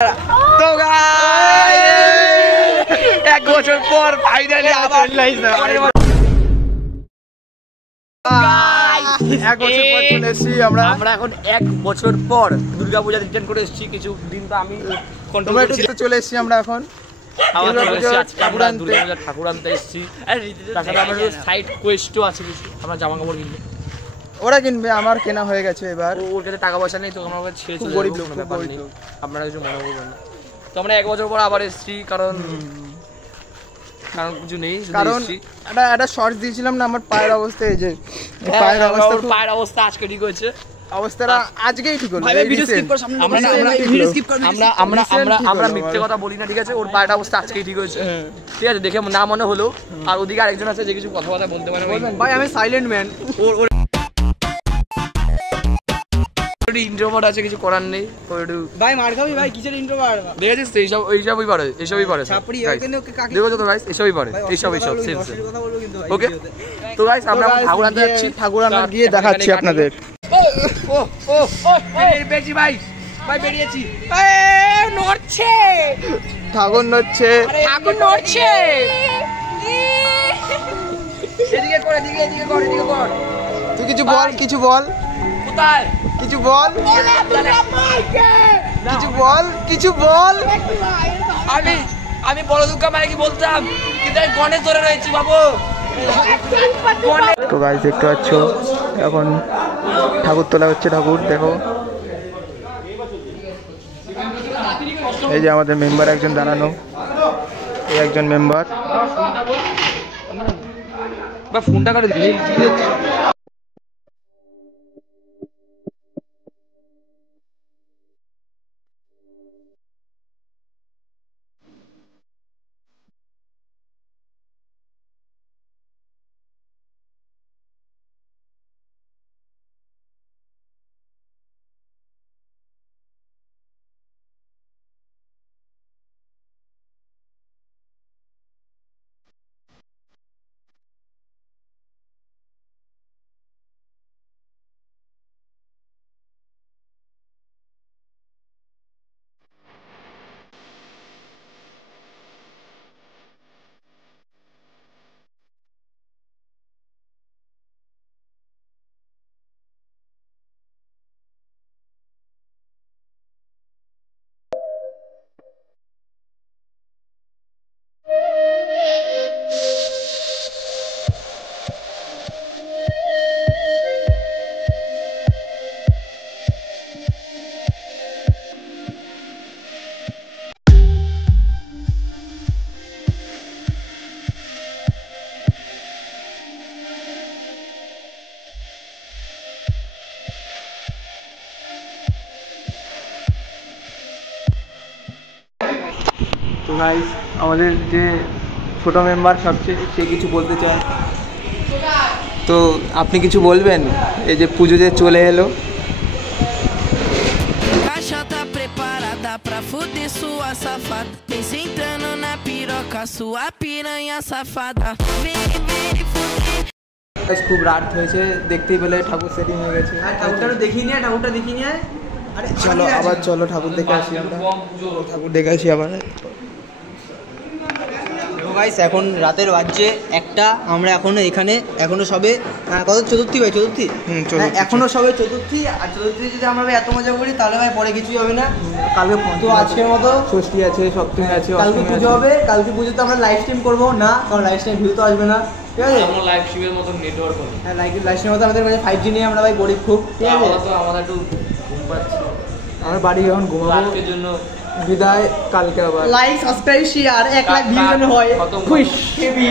তো এক বছর পর ফাইনালি আবার আমরা এখন এক বছর পর দুর্গাপূজা রিটার্ন করে এসেছি। কিছু দিন তো আমি চলে এসেছি আমরা এখন ঠাকুর আনতে এসেছি। তাছাড়া আমার সাইড কোয়েস্টও আছে কিছু, আমরা জামা কাপড় কিনবো। ওরা কিনবে, আমার কেনা হয়ে গেছে। এবার ওর কাছে টাকা পয়সা নেই তো আমার কাছে ছেড়ে চলে যাবো, কোনো ব্যাপার নেই, আপনারা কিছু মনে করবেন না। তো আমরা এক বছর পর আবার এসেছি, কারণ কিছু নেই, কারণ একটা শর্টস দিয়েছিলাম না আমার পায়ের অবস্থা। এই যে পায়ের অবস্থা আজকে ঠিক হয়েছে, অবস্থাটা আজকেই ঠিক হলো। আমরা মিথ্যে কথা বলি না, ঠিক আছে? ওর পায়ের অবস্থা আজকেই ঠিক হয়েছে, ঠিক আছে? দেখে না মনে হলো। আর ওদিকে আরেকজন আছে যে কিছু কথা বলতে পারে। ভাই আমি সাইলেন্ট ম্যান। ওর ইন্ট্রোভার্ট আছে, কিছু করার নেই। ভাই মার খাবি ভাই, কিসের ইন্ট্রোভার্ট? দেখেছিস তো এইসবই পারে, এসবই পারে। দেখো তো গাইস, এসবই পারে, এইসব ওকে। তো গাইস আমরা ঠাকুর আনতে যাচ্ছি, ঠাকুর আনতে গিয়ে দেখাচ্ছি আপনাদের। বেশি ভাই ভাই বেরিয়েছি। নড়ছে ঠাকুর, নড়ছে ঠাকুর, নড়ছে। এদিকে কর, এদিকে কর, এদিকে কর। তুই কিছু বল, কিছু বল। কোথায়? কিছু বল, কিছু বল, কিছু বল। আমি বড় দুর্গা মাইকে বলতাম, কিন্তু আমি গণেশ ধরে রয়েছি বাবু। তো গাইস দেখতে পাচ্ছ এখন ঠাকুর তোলা হচ্ছে। ঠাকুর দেখো, এই যে আমাদের মেম্বার একজন দাঁড়ানো, এই একজন মেম্বার। ফোনটা করে দিই। তো গাইস আমাদের যে ছোট মেম্বার সবচেয়ে, সে কিছু বলতে চায়। তো আপনি কিছু বলবেন? এই যে পুজো যে চলে এলো। খুব রাত হয়েছে, দেখতেই পেলে ঠাকুর সেটিং হয়ে গেছে। ঠাকুরটা দেখিয়ে নিয়ে, ঠাকুরটা দেখিয়ে নিয়ে। চলো আবার চলো ঠাকুর দেখে আসি, আমরা ঠাকুর দেখে আসি আবার। এখন রাতের বাজছে 1টা, আমরা এখনো সবে কত চতুর্থী ভাই, চতুর্থী এখনো সবে চতুর্থী। আর চতুর্থী যদি আমরা ভাই এত মজা করি তাহলে ভাই পরে কিছুই হবে না। কালকে তো আজকের মতো ষষ্ঠী আছে, সপ্তমী আছে, কালকে পুজো হবে। কালকে পুজোতে আমরা লাইভ স্ট্রিম করবো না, কারণ লাইভ স্ট্রিম ভিউ তো আসবে না, ঠিক আছে? আমরা লাইভ স্ট্রিমের মতো নেটওয়ার্ক করব। হ্যাঁ, লাইভ স্ট্রিমের মতো আমাদের কাছে 5G নিয়ে আমরা ভাই গরিব খুব, ঠিক আছে? আমাদের একটু ঘুম পাচ্ছে, আমরা বাড়ি যখন ঘুমাবো। আজকের জন্য বিদায়, কালকে আবার like, subscribe, share 1 lakh view যেন হয়, খুশ হেভি।